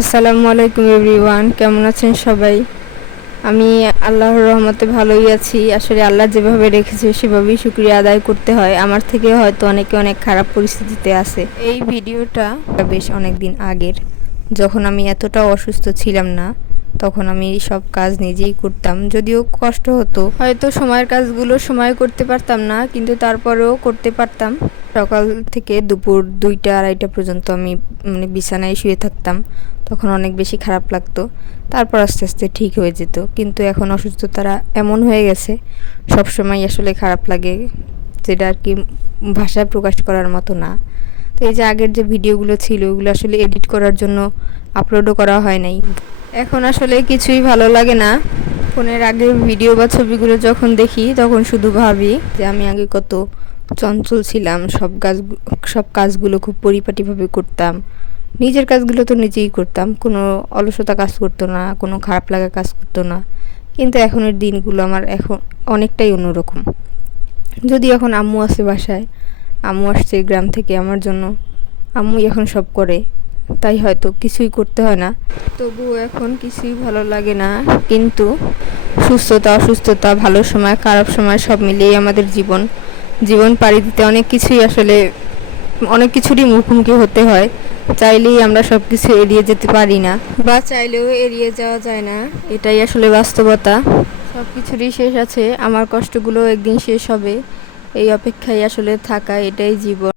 আসসালামু আলাইকুম এভরিওয়ান, কেমন আছেন সবাই? আমি আল্লাহর রহমতে ভালোই আছি। আসলে আল্লাহ যেভাবে রেখেছে সেভাবেই শুকরিয়া আদায় করতে হয়। আমার থেকে হয়তো অনেকে অনেক খারাপ পরিস্থিতিতে আছে। এই ভিডিওটা বেশ অনেক দিন আগের, যখন আমি এতটা অসুস্থ ছিলাম না, তখন আমি সব কাজ নিজেই করতাম। যদিও কষ্ট হতো, হয়তো সময়ের কাজগুলো সময় করতে পারতাম না, কিন্তু তারপরেও করতে পারতাম। সকাল থেকে দুপুর 2টা 2:30 পর্যন্ত আমি বিছানায় শুয়ে থাকতাম। তখন অনেক বেশি খারাপ লাগতো। তারপর আস্তে আস্তে ঠিক হয়ে যেত। কিন্তু এখন অসুস্থতাটা এমন হয়ে গেছে, সবসময় আসলে খারাপ লাগে, যেটা আর কি ভাষায় প্রকাশ করার মতো না। তো এই যে আগের যে ভিডিওগুলো ছিল, ওগুলো আসলে এডিট করার জন্য আপলোডও করা হয় নাই। এখন আসলে কিছুই ভালো লাগে না। ফোনের আগের ভিডিও বা ছবিগুলো যখন দেখি, তখন শুধু ভাবি যে আমি আগে কত চঞ্চল ছিলাম, সব কাজগুলো খুব পরিপাটিভাবে করতাম। নিজের কাজগুলো তো নিজেই করতাম, কোনো অলসতা কাজ করতো না, কোনো খারাপ লাগা কাজ করতো না। কিন্তু এখনের দিনগুলো আমার এখন অনেকটাই অন্যরকম। যদি এখন আম্মু আছে বাসায়, আম্মু আসছে গ্রাম থেকে আমার জন্য, আম্মুই এখন সব করে, তাই হয়তো কিছুই করতে হয় না। তবুও এখন কিছুই ভালো লাগে না। কিন্তু সুস্থতা অসুস্থতা, ভালো সময় খারাপ সময় সব মিলিয়েই আমাদের জীবন। জীবন পাড়ি দিতে অনেক কিছুরই মুখোমুখি হতে হয়। চাইলেই আমরা সব কিছু এড়িয়ে যেতে পারি না, বা চাইলেও এড়িয়ে যাওয়া যায় না। এটাই আসলে বাস্তবতা। সব কিছুরই শেষ আছে, আমার কষ্টগুলো একদিন শেষ হবে, এই অপেক্ষায় আসলে থাকা, এটাই জীবন।